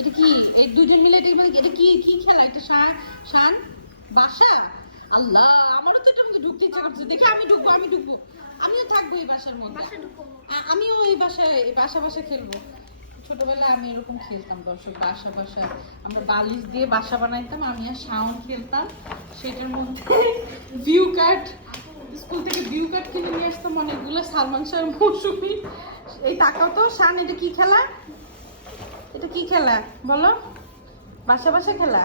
এটা কি এই দুজন মিলে এটা কি কি খেলা এটা শান বাসা আল্লাহ আমারও তো এটার মধ্যে ঢুকতে ইচ্ছা করছে দেখি আমি ঢুকবো আমিও থাকবো এই বাসার মধ্যে আমিও এই বাসায় বাসা খেলবো ছোটবেলায় আমি এরকম খেলতাম দর্শক বাসা আমরা বালিশ দিয়ে বাসা বানাইতাম আমি আর শাওন খেলতাম সেটার মধ্যে ভিউ কার্ড স্কুল থেকে ভিউ কার্ড কিনে নিয়ে আসতাম অনেকগুলো সালমান শাহের মৌসুমি এই তাকাও তো শান এটা কি খেলা এটা কি খেলা বলো বাসা খেলা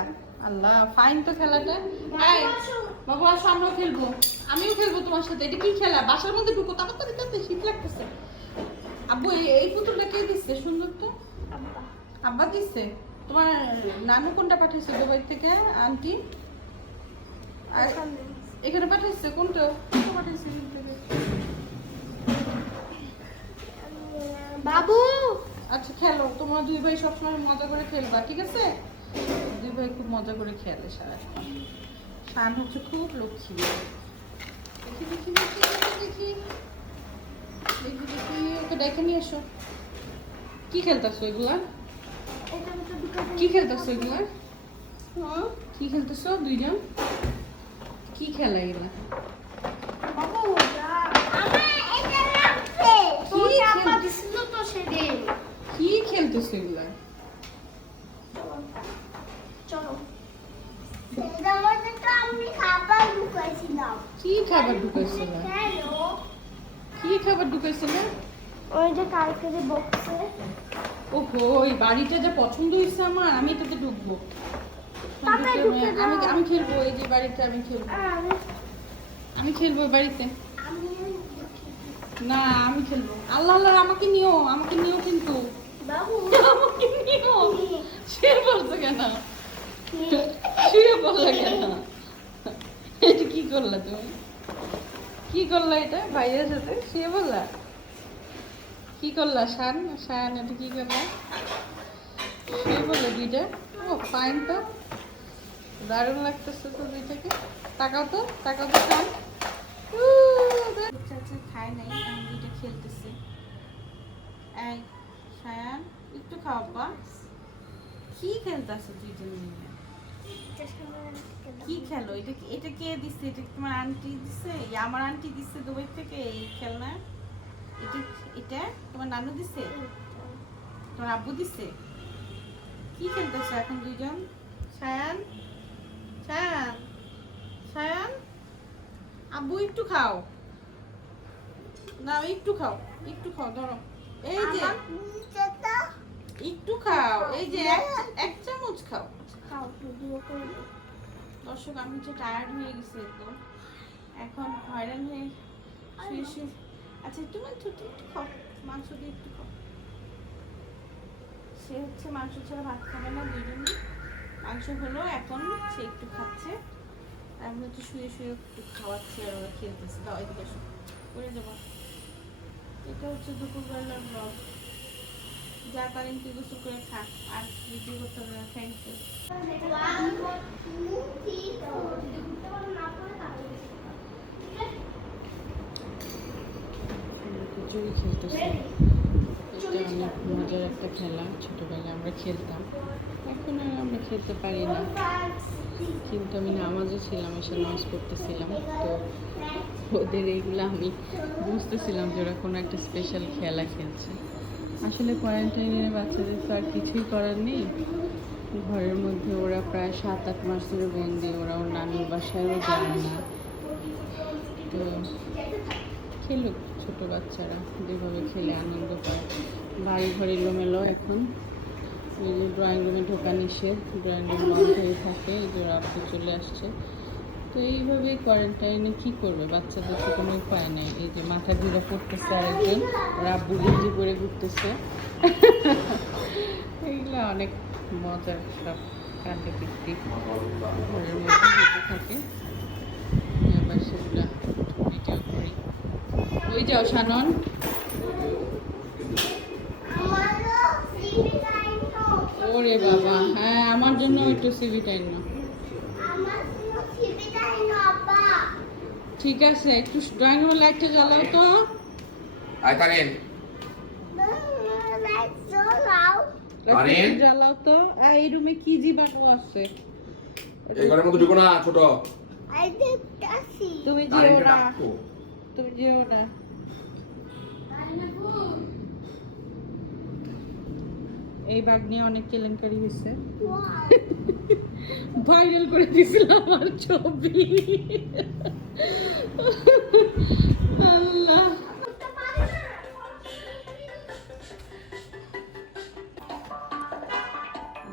আল্লাহ ফাইন তো খেলাটা এই বাবা আমরাও খেলবো আমিও খেলবো তোমার সাথে এটা কি খেলা বাসার মধ্যে ঢুকো তাড়াতাড়ি শীত লাগতেছে আব্বু এই পুতুলটা কে দিচ্ছে সুন্দর তো আব্বা দিচ্ছে তোমার নানু কোনটা পাঠিয়েছে দুবাই থেকে আন্টি আর এখানে পাঠিয়েছে কোনটা পাঠিয়েছে বাবু আচ্ছা খেলো তোমরা দুই ভাই সবসময় মজা করে খেলবা ঠিক আছে দুই ভাই খুব মজা করে খেলে সারাক্ষণ শান হচ্ছে খুব লক্ষ্মী দেখি ওকে ডেকে নিয়ে এসো কি খেলতেছো এগুলা কি খেলতেছো এগুলা কি খেলতেছো দুইজন কি খেলা এগুলা কি খেলতেছো এগুলা কি খাবার ঢুকাইছিল কি খাবার ঢুকাইছিল ওই যে কালকের বক্সে ওহো এই বাড়িটা যা পছন্দ হয়েছে আমার আমি এটাতে ঢুকবো আমি খেলবো এই যে বাড়িতে আমি খেলবো এই বাড়িতে না আমি খেলবো আল্লাহ আল্লাহ আমাকে নিও কিন্তু আমাকে নিও সে বলতো কেন শুয়ে বললো কেন এটা কি করলা তুমি কি করলা এটা ভাইয়ের সাথে শুয়ে বললা কি করলা শান এটা কি করলা শুয়ে বললো দুইটা ও ফাইন তো দারুণ লাগতেছে তো দুইটাকে তাকাও তো শান খায় নাই আমি দুইটা খেলতেছে এই শায়ান একটু খাওয়াবা কি খেলতেছে দুইজন মিলে কি খেলো এটা কে দিচ্ছে এটা তোমার আন্টি দিচ্ছে আমার আন্টি দিচ্ছে দুবাই থেকে এই খেলনা এটা তোমার নানু দিচ্ছে তোমার আব্বু দিচ্ছে কি খেলতেছো এখন দুইজন শায়ান আব্বু একটু খাও না একটু খাও ধরো এই যে একটু খাও এই যে এক চামচ খাও দর্শক আমি যে টায়ার্ড হয়ে গেছি একদম এখন হয়রান হয়ে শুয়ে আচ্ছা একটু খাও মাংস দিয়ে একটু খাও সে হচ্ছে মাংস ছাড়া ভাত খাবে না দুজনে মাংস হলো এখন সে একটু খাচ্ছে আমি হচ্ছে শুয়ে একটু খাওয়াচ্ছি আর ওরা খেলতেছে দাও এদিকে এসো করে দেবো এটা হচ্ছে দুপুরবেলার ব্লগ যা তারিখ তুই গোসল করে থাক আর ভিডিও করতে হবে না থ্যাংক ইউ চুরি খেলতেছে এটা অনেক মজার একটা খেলা ছোটবেলায় আমরা খেলতাম এখন আর আমরা খেলতে পারি না কিন্তু আমি নামাজে ছিলাম এসে নামাজ পড়তেছিলাম তো ওদের এইগুলো আমি বুঝতেছিলাম যে ওরা কোনো একটা স্পেশাল খেলা খেলছে আসলে কোয়ারেন্টাইনের বাচ্চাদের তো আর কিছুই করার নেই ঘরের মধ্যে ওরা প্রায় 7-8 মাস ধরে বন্দি ওরা ওর নানুর বাসায়ও যায় না তো খেলুক ছোটো বাচ্চারা যেভাবে খেলে আনন্দ পায় বাড়ি ঘরে এলোমেলো এখন এই যে ড্রয়িং রুমে ঢোকা নিষেধ ড্রয়িং রুম বন্ধ হয়ে থাকে এই যে রাত্রে চলে আসছে তো এইভাবে কোয়ারেন্টাইনে কী করবে বাচ্চাদের তো কোনো উপায় নেই এই যে মাথা ঘুরে পড়তেছে আরেকজন ওরা আব্বু গেঞ্জি পরে ঘুরতেছে এইগুলো অনেক মজার সব কাণ্ডে কীর্তি ঘরের মধ্যে যেতে থাকে আবার সেগুলো ভিডিও করি ওই যাও শানন ওরে বাবা হ্যাঁ আমার জন্য একটু সিভি টাইম না ঠিক আছে একটু ড্রয়িং রুমের লাইটটা জ্বালাও তো তারিন? জ্বালাও তো। এই রুমে কি জীবাণু আছে? এই ঘরের মধ্যে ঢুকো না ছোট। I did Tassie. তুমি যেও তারিনকে না, ডাকো। তুমি যেও না। এই ব্যাগ নিয়ে অনেক কেলেঙ্কারি হয়েছে, Wow. ভাইরাল করে দিয়েছিল আমার ছবি। আল্লাহ।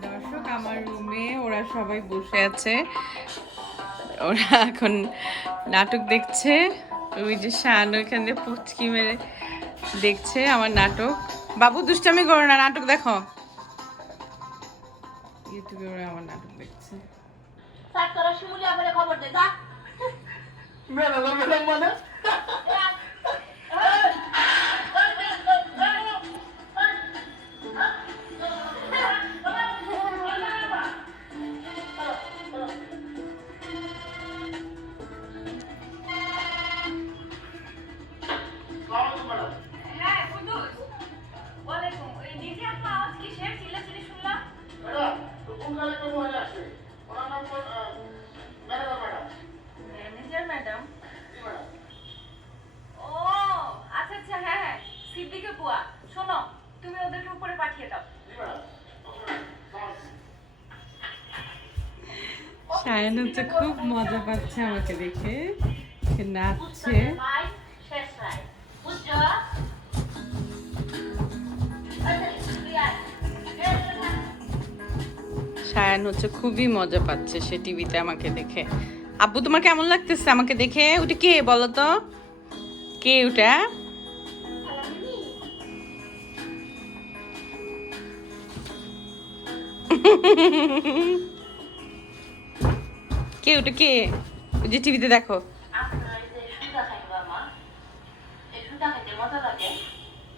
দর্শক, আমার রুমে ওরা সবাই বসে আছে, ওরা এখন নাটক দেখছে। ওই যে শান ওইখানে পুচকি মেরে দেখছে আমার নাটক। বাবু দুষ্টামি করো না, নাটক দেখো। ইউটিউবে ওরা আমার নাটক দেখছে। হ্যাঁ কুদ্দুস, ওয়ালাইকুম। ওই নিজে আপনার আওয়াজ কিসের চিল্লাচিল্লি শুনলাম? Manager madam? ও আচ্ছা আচ্ছা, হ্যাঁ হ্যাঁ, সিদ্দিকে বুয়া। শোনো, তুমি ওদেরকে উপরে পাঠিয়ে দাও। শায়ন হচ্ছে খুব মজা পাচ্ছে আমাকে দেখে, সে নাচছে। ভাই শেষ রায় বুঝছো? শায়ন হচ্ছে খুবই মজা পাচ্ছে সে টিভিতে আমাকে দেখে। আব্বু তোমার কেমন লাগতেছে আমাকে দেখে? ওটা কে বলো তো, কে ওটা? কে ওটা, কে? ওই যে টিভিতে দেখো। আপনারা এই যে সুতা খাইবা মা, এই সুতা খাইতে মজা লাগে।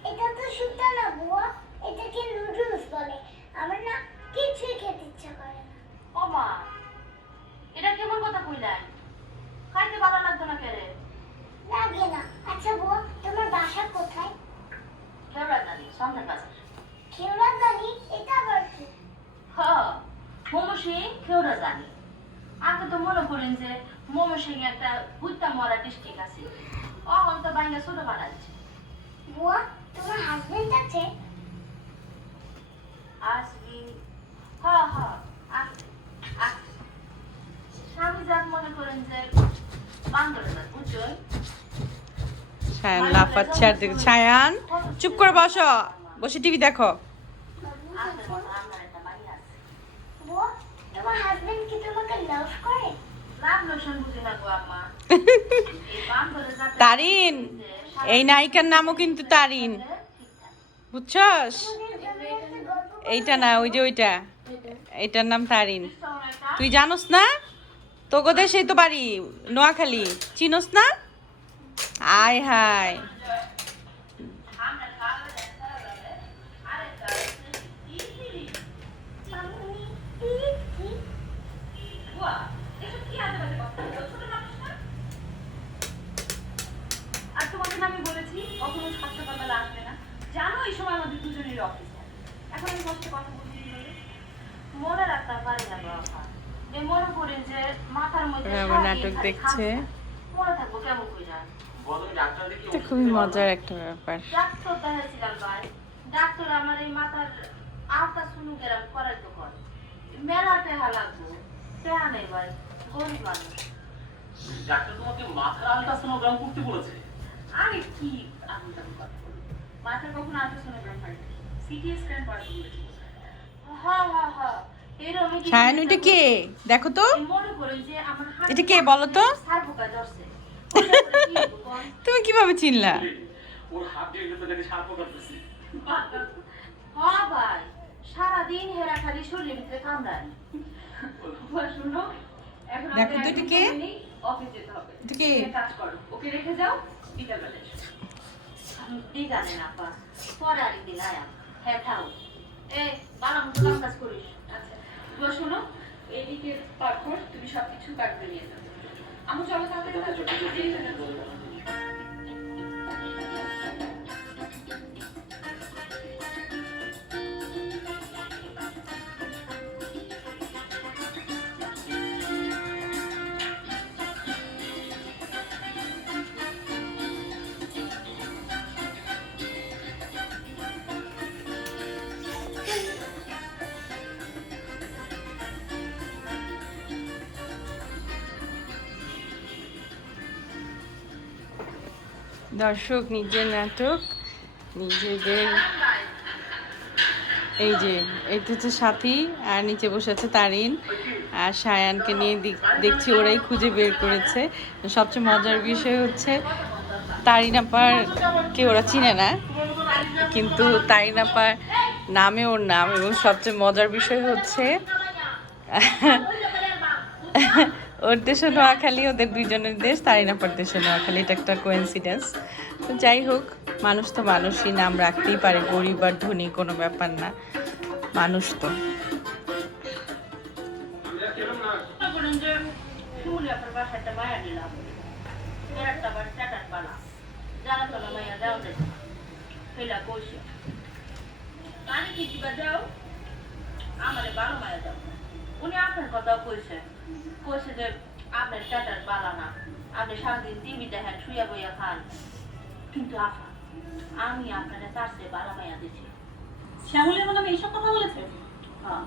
এটা তো সুতা না বুয়া, এটাকে নুডলস বলে। আমার না কিছুই খেতে ইচ্ছা করে না। ও মা, এটা কেমন কথা কইলেন? খাইতে ভালো লাগতো না কেরে? লাগে না। আচ্ছা বুয়া, তোমার বাসা কোথায়? কেউরা জানি, সন্ধ্যা বাজার। খেওড়া জানি, এটা আবার কি? হ্যাঁ, ময়মনসিং কেউরা জানি। আগে তো মনে করেন যে ময়মনসিং একটা ভুট্টা মরা ডিস্ট্রিক্ট আছে, অহন তো বাইঙ্গা ছোট বানাচ্ছে। বুয়া, তোমার হাজবেন্ড আছে? আসবি? হ্যাঁ হ্যাঁ, আছে আছে। স্বামী যাক মনে করেন যে বান্দরে যাক, বুঝছই? শায়ান লাফাচ্ছে আর দেখো। শায়ান চুপ করে বসো, বসে টিভি দেখো। আপনার মতো আমার একটা বাড়ি আছে। বুয়া, তোমার হাজবেন্ড কি তোমাকে লাভ করে? লাভ লোকসান বুঝি না গো আম্মা। এই বান্দরে যাক তারিন, এই নায়িকার নামও কিন্তু তারিন, বুঝছস? এইটা না, ওই যে ওইটা, এইটার নাম তারিন। তুই জানোস না? তোকে দেশেই তো বাড়ি, নোয়াখালী, চিনোস না? আয় হায়। মামনি, প্লিজ কি? বুয়া, এসব কি আজে বাজে কথা বলছো? ছোট মানুষ না? আর তোমাকে না আমি বলেছি কখনো সাত সকালবেলা আসবে না, জানো এই সময় আমাদের দুজনের অফিস থাকে। এখন আমি কষ্ট কথা বলছি কিভাবে? মনে রাখতে পারি না বাবা। এই মনে করেন যে মাথার মধ্যে ওরা আবার সারাদিন নাটক খালি দেখছে। খাচ্ছে। মনে থাকবো কেমন কইরা? এটা খুবই মজার একটা ব্যাপার। ডাক্তার দেখাইছিলাম ভাই, ডাক্তার আমার এই মাথার আলতা সোনোগ্রাম করাইতে কর। মেলা টেহা লাগবো, টেহা নেই ভাই, গরিব মানুষ। ডাক্তার তোমাকে মাথার আলট্রাসোনোগ্রাম করতে বলেছে? আরে কি আলতা কথা বলো, মাথার কখনো আলতা সোনোগ্রাম হয় সিটি স্ক্যান করতে বলেছে। হ্যাঁ হ্যাঁ হ্যাঁ, এরকমই কি শায়ান, ওইটা কে? দেখো তো, মনে করেন যে আমার হাত এটা কে বলো তো? সারবোকা ধরছে। তুমি কিভাবে চিনলা? ওর হাত দিয়ে তো দেখে সাপ কাটতেছি। হ্যাঁ ভাই, সারাদিন হেরা খালি শরীরের ভিতরে কামড়ায়। শুনো, এখন দেখো তো এটা কে? অফিস যেতে হবে। এটা কে? তুমি এক কাজ করো, ওকে রেখে যাও, বিকালবেলা এসো। বিকালে না পা, পরে আরেকদিন আয়া। হ্যাঁ থাও, এ বালা মতো কাম কাজ করিস। আচ্ছা এবার শোনো, এইদিকে পাথর তুমি সবকিছু কাটবে নিয়ে যাবে। আমি চলো তাহলে দেরি হয়ে যাচ্ছে। দর্শক নিজের নাটক নিজেদের। এই যে এটা হচ্ছে সাথী, আর নিচে বসে আছে তারিন, আর সায়ানকে নিয়ে দেখছি ওরাই খুঁজে বের করেছে। সবচেয়ে মজার বিষয় হচ্ছে তারিন আপার কে ওরা চিনে না, কিন্তু তারিন আপার নামে ওর নাম। এবং সবচেয়ে মজার বিষয় হচ্ছে ওর দেশে নোয়াখালী, ওদের দুইজনের দেশ, তারিন আপার দেশে নোয়াখালী। এটা একটা কোইন্সিডেন্স। তো যাই হোক, মানুষ তো মানুষই, নাম রাখতেই পারে, গরিব আর ধনী কোনো ব্যাপার না, মানুষ তো। বলেন যে শিমুলি আপনার বাসায় একটা মায়া দিলাম, একটা বার চাটার বালা জানা তো না মায়া দেওয়া যায় ফেলা কইছে পানি কি দিবা দাও, আমারে ভালো মায়া দাও। উনি আপনার কথাও কইছে যে আপনার চাটার বালা না, আপনি সারাদিন টিভি দেখেন, শুয়ে বইয়া খান, কিন্তু আপা আমি আপনারা তার চেয়ে ভালো মায়া দিচ্ছি। শ্যামলী আমার নামে এইসব কথা বলেছে? হ্যাঁ,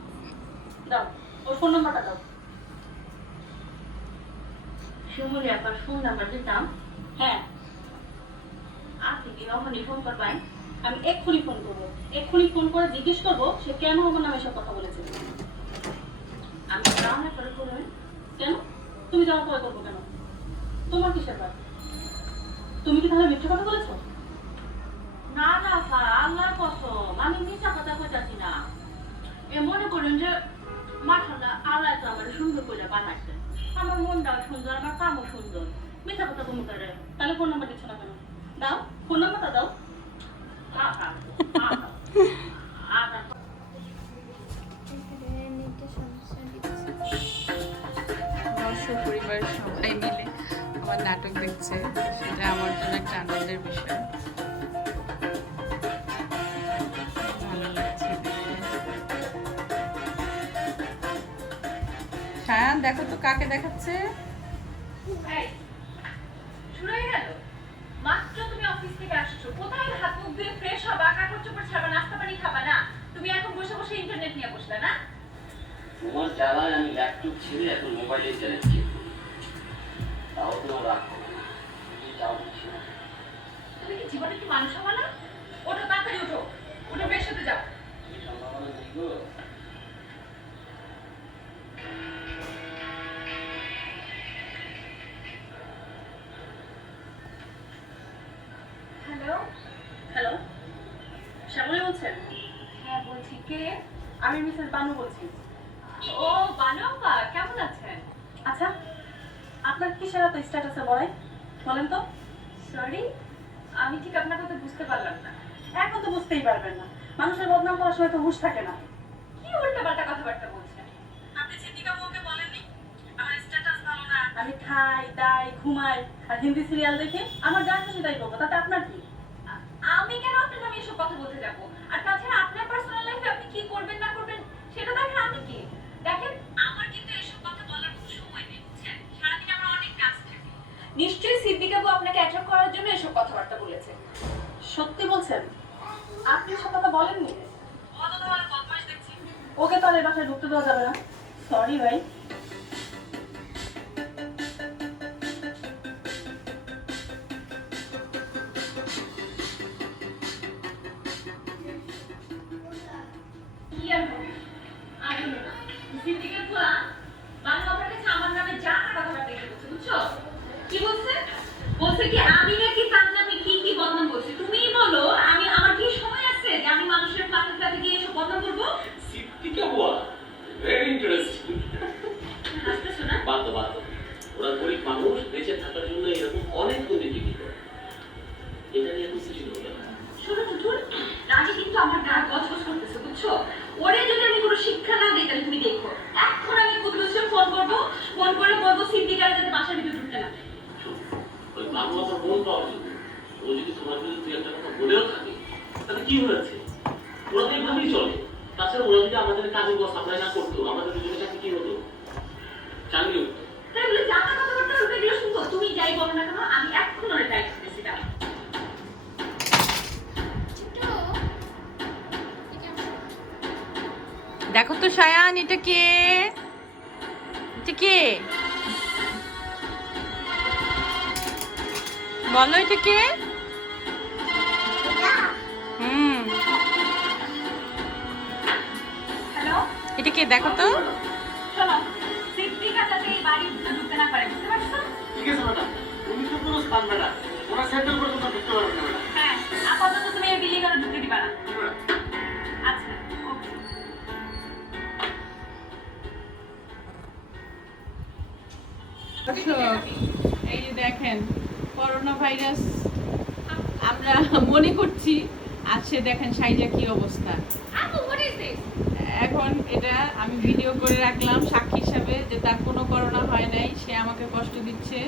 দাও ওর ফোন নাম্বারটা দাও। শিমুলি আপনার ফোন নাম্বার দিতাম, হ্যাঁ, আপনি কি কখনই ফোন করবেন? আমি এক্ষুনি ফোন করবো, এক্ষুনি ফোন করে জিজ্ঞেস করবো সে কেন আমার নামে এসব কথা বলেছে। আমি জানা করে করবেন কেন? তুমি যাওয়ার পরে করবো কেন? তোমার কিসের ব্যাপার? তুমি কি তাহলে মিথ্যে কথা বলেছো? না না স্যার, আল্লাহর কসম আমি মিথ্যা কথা কইতাছি না। এ মনে করেন যে মাশাআল্লাহ আল্লাহ তো আমার সুন্দর করে বানাইছেন, আমার মনটাও সুন্দর, আমার কামও সুন্দর, মিথ্যা কথা কম করে। তাহলে ফোন নাম্বার দিচ্ছ না কেন? দাও ফোন নাম্বারটা দাও। দর্শক পরিবারের সবাই মিলে আমার নাটক দেখছে, সেটা আমার জন্য একটা আনন্দের বিষয়। ভালো লাগছে দেখতে। সায়ান দেখো তো কাকে দেখাচ্ছে। শুরু হয়ে গেল। মাত্র তুমি অফিস থেকে আসছো, কোথায় হাত মুখ ধুয়ে ফ্রেশ হবা, কাপড় চোপড় ছাড়বা, নাস্তা পানি খাবা না, তুমি এখন বসে বসে ইন্টারনেট নিয়ে বসলে না? তোমার জ্বালায় আমি ল্যাপটপ ছেড়ে এখন মোবাইলে চ্যানেল চেক করি, তাও তোমার রাগ করো না। তুমি যাও বলছি না। তুমি কি জীবনে কি মানুষ হবা না? ওঠো তাড়াতাড়ি, ওঠো, উঠে ফ্রেশ হতে যাও। কি সম্ভাবনা নেই গো। হ্যালো। হ্যালো, শ্যামলী বলছেন? হ্যাঁ বলছি, কে? আমি মিসেস বানু বলছি। ও বানপা, কেমন আছেন? আচ্ছা, আপনার কিসের এত স্ট্যাটাসে বড়াই বলেন তো? সরি, আমি ঠিক আপনার কথা বুঝতে পারলাম না। এখন তো বুঝতেই পারবেন না, মানুষের বদনাম করার সময় তো হুঁশ থাকে না। কি উল্টাপাল্টা কথাবার্তা বলছেন? আপনি সিদ্দিকা বউকে বলেননি আমার স্ট্যাটাস ভালো না, আমি খাই দাই ঘুমাই আর হিন্দি সিরিয়াল দেখে আমার যা খুশি তাই করবো, তাতে আপনার কি? আমি কেন আপনার নামে এসব কথা বলতে যাবো? আর তাছাড়া আপনার পার্সোনাল লাইফে আপনি কি করবেন না করবেন সেটা দেখেন আমি কি? দেখেন, আমার কিন্তু এসব কথা বলার কোনো সময় নেই, বুঝছেন? সারাদিন আমার অনেক কাজ থাকে। নিশ্চয়ই সিদ্দিকা আপু আপনাকে অ্যাট্রাক্ট করার জন্য এসব কথাবার্তা বলেছে। সত্যি বলছেন? আপনি এসব কথা বলেননি? অত তোমার বদমাশ দেখছি। ওকে তো আর এই বাসায় ঢুকতে দেওয়া যাবে না। সরি ভাই। কি আর হবে? আমি না। সিদ্দিকা আপু বাংলা আপনার কাছে আমার নামে যা তা কথাবার্তা এসে বলছে, বুঝছো? কি বলছে? বলছে কি আমি নাকি তার নামে কি কি বদনাম বলছি? তুমিই বলো, আমি আমার কি সময় আছে যে আমি মানুষের ফ্ল্যাটে ফ্ল্যাটে গিয়ে এসব বদনাম করবো? সিদ্দিকা বুয়া, ভেরি ইন্টারেস্টিং। হাসতেছো না? বাদ দাও। ওরা গরিব মানুষ, বেঁচে থাকার জন্য এরকম অনেক দুর্নীতি করে। এটা নিয়ে কোনো কিছু বলবে না। শোনো টুটুল, রাজি কিন্তু আমার গায়ে গজগজ করতেছে, বুঝছো? ওরে যদি আমি কোনো শিক্ষা না দিই তাহলে তুমি দেখো, এখন আমি কুদ্দুসকে ফোন করবো, ফোন করে বলবো সিদ্দিকার যাতে বাসার ভিতরে ঢুকতে না দেয়। শোনো, ওই বাবু আমার বোন পাওয়া যাবে। ও যদি তোমার বিরুদ্ধে দুই একটা কথা বলেও থাকে, তাহলে কি হয়েছে? ওরা তো এইভাবেই চলে। তাছাড়া ওরা যদি আমাদের কাজে সাপ্লাই না করতো, আমাদের দুজনের চাকরি কি হতো? চাকরি হতো। তাই বলে যা তা কথাবার্তা উঠে গেলে শুনবো? তুমি যাই বলো না কেন, আমি এখন ওরে টাইট করতেছি। দাঁড়াও। দেখো তো সায়ান, এটা কে? এটা কে? বলো এটা কে? এটা কে দেখো তো? শোনো, সিদ্দিকা যাতে এই বাড়ির ভিতরে ঢুকতে না পারে, বুঝতে পারছো? ঠিক আছে ম্যাডাম, উনি তো পুরো স্থান ম্যাডাম, ওরা সেটেল পর্যন্ত ঢুকতে পারবে না ম্যাডাম। হ্যাঁ, আপাতত তুমি এই বিল্ডিং এর ঢুকতে দিবা না। আচ্ছা, ওকে। এই যে দেখেন করোনা ভাইরাস আমরা মনে করছি, আর সে দেখেন সাইজা কি অবস্থা। আপু, what is this? এখন এটা আমি ভিডিও করে রাখলাম সাক্ষী হিসাবে যে তার কোনো করোনা হয় নাই, সে আমাকে কষ্ট দিচ্ছে।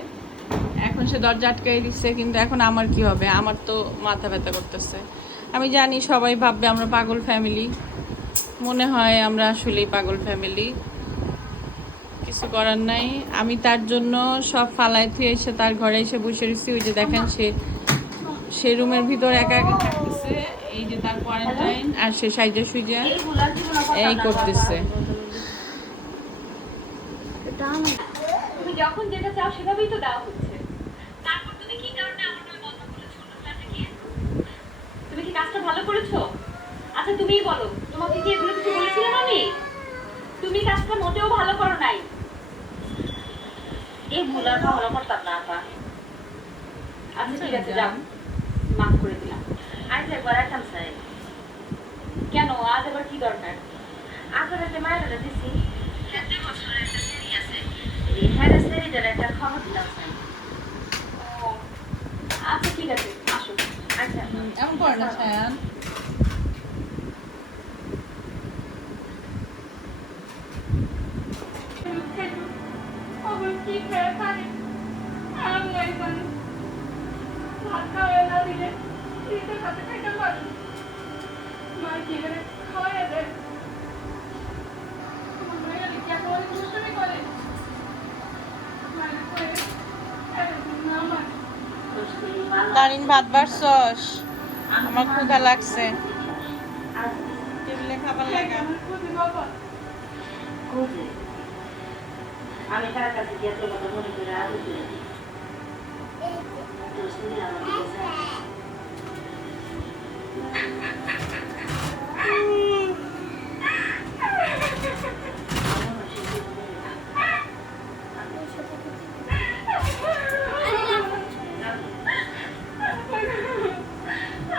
এখন সে দরজা আটকাই দিচ্ছে, কিন্তু এখন আমার কি হবে? আমার তো মাথা ব্যথা করতেছে। আমি জানি সবাই ভাববে আমরা পাগল ফ্যামিলি, মনে হয় আমরা আসলেই পাগল ফ্যামিলি। কিছু করার নাই, আমি তার জন্য সব ফালায় থুয়ে এসে তার ঘরে এসে বসে রয়েছি। ওই যে দেখেন সে রুমের ভিতর একা একা থাকতেছে, এই যে তার কোয়ারেন্টাইন, আর সে সাইজা সুইজা এই করতেছে। তুমি যখন যেটা চাও সেভাবেই তো দেওয়া হচ্ছে। তারপর তুমি কি কারণে আমার নামে বদনাম করেছো অন্য ফ্ল্যাটে গিয়ে? তুমি কি কাজটা ভালো করেছো? আচ্ছা তুমিই বলো, তোমাকে কি এগুলো কিছু বলেছিলাম আমি? তুমি কাজটা মোটেও ভালো করো নাই। এই ভুল আর ভালো করতাম না আপা। আচ্ছা ঠিক আছে, যাও, মাফ করে দিলাম। আজ একবার একটা চাই, কেন, আজ আবার কি দরকার? আগের একটা মায়ের দিছি, 2 বছরের একটা সেরি আছে, এই হ্যাঁ সেরিটার একটা খবর দিলাম চাই। ও, আচ্ছা ঠিক আছে, আসো। আচ্ছা এমন করে না সায়ান। আবার কি খেয়ে থাকে আল্লাহ জানে। ভাত খাওয়া না দিলে শীতের সাথে খাইতে পারে, মা কি করে খাওয়াই দেয়। আমার মায়ের কেমন দুষ্টুমি করে, মায়ের করে না মানে। দারিন ভাত বাড়ছস? আমার ক্ষুধা লাগছে, টেবিলে খাবার লাগা। আমার খুবই বাবা আমি তার কাছে গিয়ে তোর কথা মনে করে আদর করে দিই। তোর শরীর আমার দিকে চায়।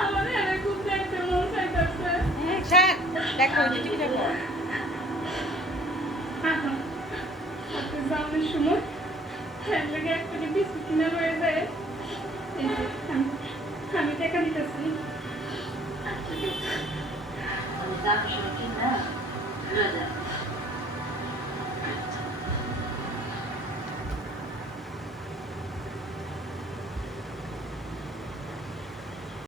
আমার এনে খুব দেখতে মন চাইতেছে। সায়ান দেখো, ওই যে টিভিটা কর। এখন যাওয়ার সময় এর লাগে একটা বিস্কুট কিনে লয়ে যায়। এই যে, আমি টাকা দিতেছি। আমি যাওয়ার সময় কিনা